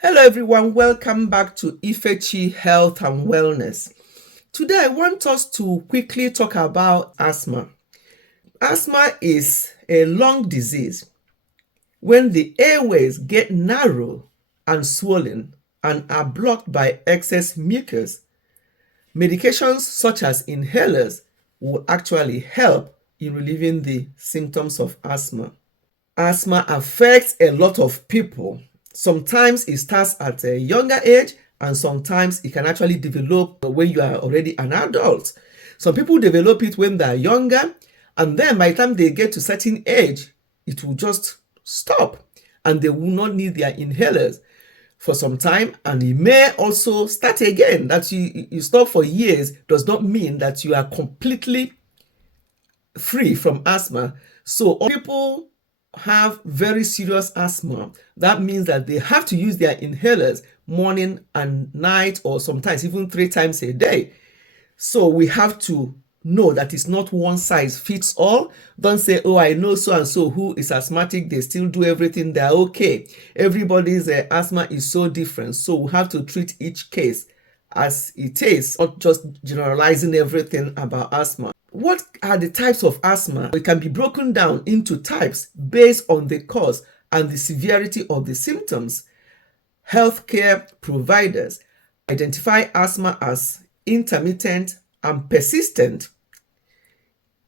Hello everyone, welcome back to Ifechi Health and Wellness. Today I want us to quickly talk about asthma. Asthma is a lung disease when the airways get narrow and swollen and are blocked by excess mucus. Medications such as inhalers will actually help in relieving the symptoms of asthma. Asthma affects a lot of people. Sometimes it starts at a younger age, and sometimes it can actually develop when you are already an adult. Some people develop it when they are younger, and then by the time they get to a certain age, it will just stop and they will not need their inhalers for some time, and it may also start again. That you stop for years does not mean that you are completely free from asthma. So all people have very serious asthma. That means that they have to use their inhalers morning and night, or sometimes even 3 times a day. So we have to know that it's not one size fits all. Don't say, oh, I know so and so who is asthmatic, they still do everything, they're okay. Everybody's asthma is so different. So we have to treat each case as it is, not just generalizing everything about asthma. What are the types of asthma? It can be broken down into types based on the cause and the severity of the symptoms. Healthcare providers identify asthma as intermittent and persistent.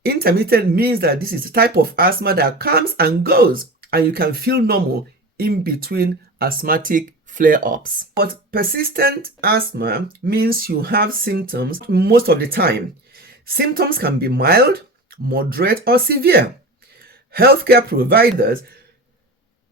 Intermittent means that this is the type of asthma that comes and goes, and you can feel normal in between asthmatic flare-ups. But persistent asthma means you have symptoms most of the time. Symptoms can be mild, moderate, or severe. Healthcare providers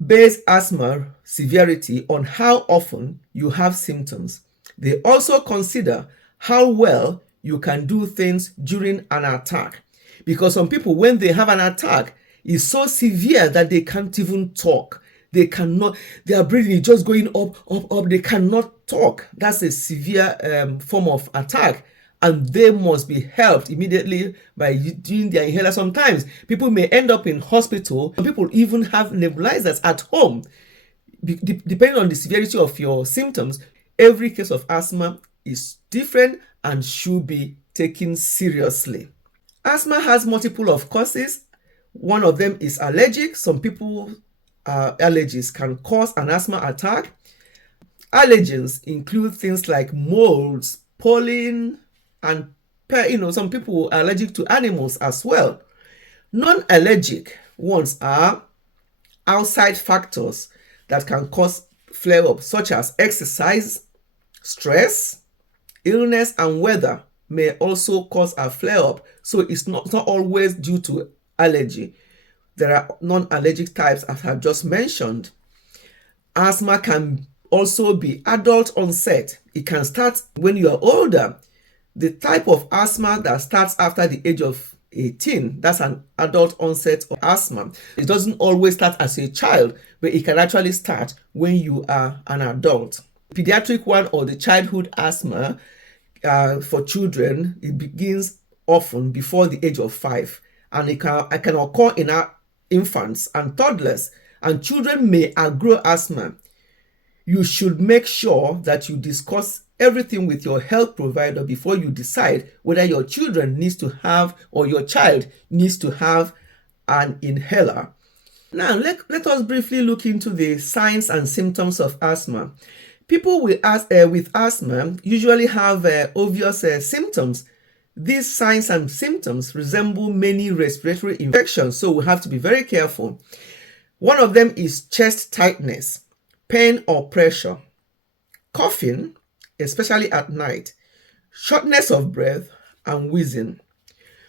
base asthma severity on how often you have symptoms. They also consider how well you can do things during an attack. Because some people, when they have an attack, it's so severe that they can't even talk. They cannot, their breathing is just going up. They cannot talk. That's a severe form of attack. And they must be helped immediately by doing their inhaler. Sometimes people may end up in hospital. Some people even have nebulizers at home. Depending on the severity of your symptoms, every case of asthma is different and should be taken seriously. Asthma has multiple of causes. One of them is allergic. Some people allergies can cause an asthma attack. Allergens include things like molds, pollen, and some people are allergic to animals as well. Non-allergic ones are outside factors that can cause flare-up, such as exercise, stress, illness, and weather may also cause a flare-up. So it's not always due to allergy. There are non-allergic types, as I just mentioned. Asthma can also be adult onset. It can start when you are older. The type of asthma that starts after the age of 18, that's an adult onset of asthma. It doesn't always start as a child, but it can actually start when you are an adult. Pediatric one, or the childhood asthma for children, it begins often before the age of 5, and it can occur in our infants and toddlers, and children may outgrow asthma. You should make sure that you discuss everything with your health provider before you decide whether your children needs to have, or your child needs to have, an inhaler. Now, let us briefly look into the signs and symptoms of asthma. People with asthma usually have obvious symptoms. These signs and symptoms resemble many respiratory infections, so we have to be very careful. One of them is chest tightness, pain or pressure, coughing, especially at night, shortness of breath, and wheezing.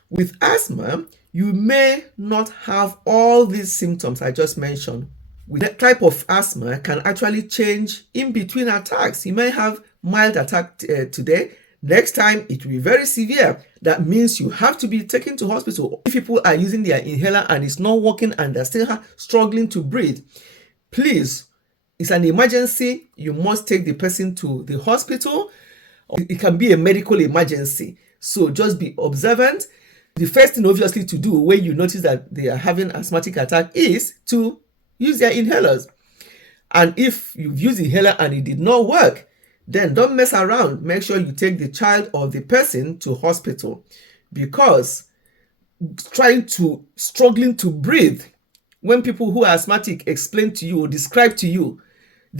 With asthma, you may not have all these symptoms I just mentioned. With that type of asthma can actually change in between attacks. You may have mild attack today. Next time it will be very severe. That means you have to be taken to hospital. If people are using their inhaler and it's not working and they're still struggling to breathe, please, it's an emergency. You must take the person to the hospital. It can be a medical emergency. So just be observant. The first thing obviously to do when you notice that they are having asthmatic attack is to use their inhalers. And if you've used inhaler and it did not work, then don't mess around. Make sure you take the child or the person to hospital, because struggling to breathe, when people who are asthmatic explain to you or describe to you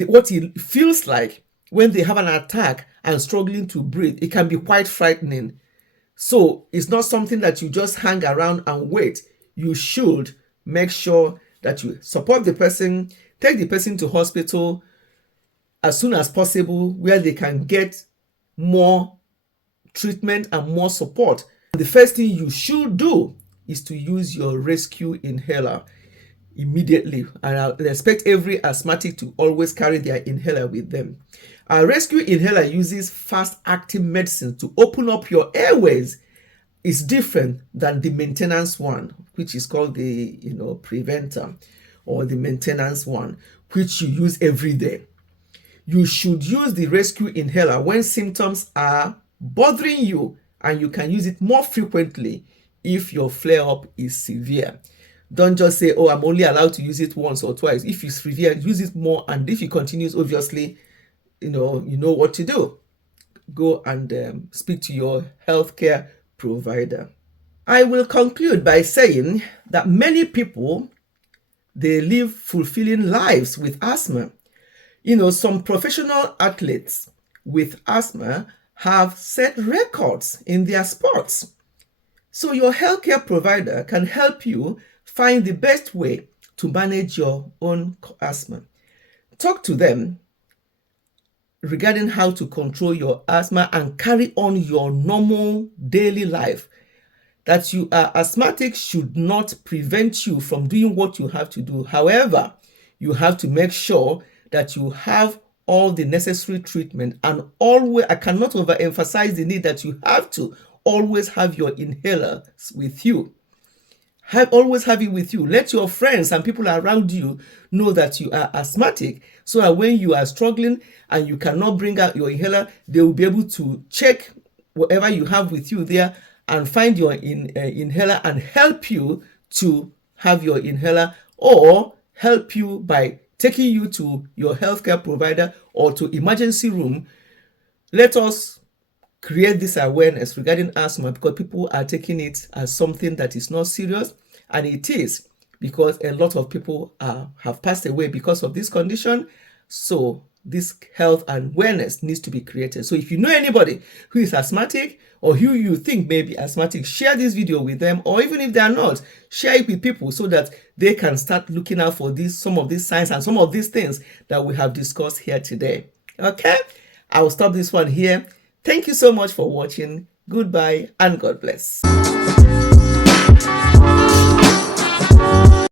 what it feels like when they have an attack and struggling to breathe, it can be quite frightening. So it's not something that you just hang around and wait. You should make sure that you support the person, take the person to hospital as soon as possible, where they can get more treatment and more support. The first thing you should do is to use your rescue inhaler immediately, and I expect every asthmatic to always carry their inhaler with them. Our rescue inhaler uses fast-acting medicine to open up your airways. It's different than the maintenance one, which is called the preventer, or the maintenance one, which you use every day. You should use the rescue inhaler when symptoms are bothering you, and you can use it more frequently if your flare-up is severe. Don't just say, oh, I'm only allowed to use it once or twice. If it's severe, use it more, and if it continues, obviously, you know what to do. Go and speak to your healthcare provider. I will conclude by saying that many people, they live fulfilling lives with asthma. Some professional athletes with asthma have set records in their sports. So your healthcare provider can help you find the best way to manage your own asthma. Talk to them regarding how to control your asthma and carry on your normal daily life. That you are asthmatic should not prevent you from doing what you have to do. However, you have to make sure that you have all the necessary treatment, and always, I cannot overemphasize the need that you have to always have your inhaler with you. Always have it with you. Let your friends and people around you know that you are asthmatic, so that when you are struggling and you cannot bring out your inhaler, they will be able to check whatever you have with you there and find your inhaler and help you to have your inhaler, or help you by taking you to your healthcare provider or to emergency room. Let us create this awareness regarding asthma, because people are taking it as something that is not serious, and it is, because a lot of people have passed away because of this condition. So this health awareness needs to be created. So if you know anybody who is asthmatic, or who you think may be asthmatic, share this video with them, or even if they are not, share it with people so that they can start looking out for some of these signs and some of these things that we have discussed here today. Okay, I will stop this one here. Thank you so much for watching. Goodbye and God bless.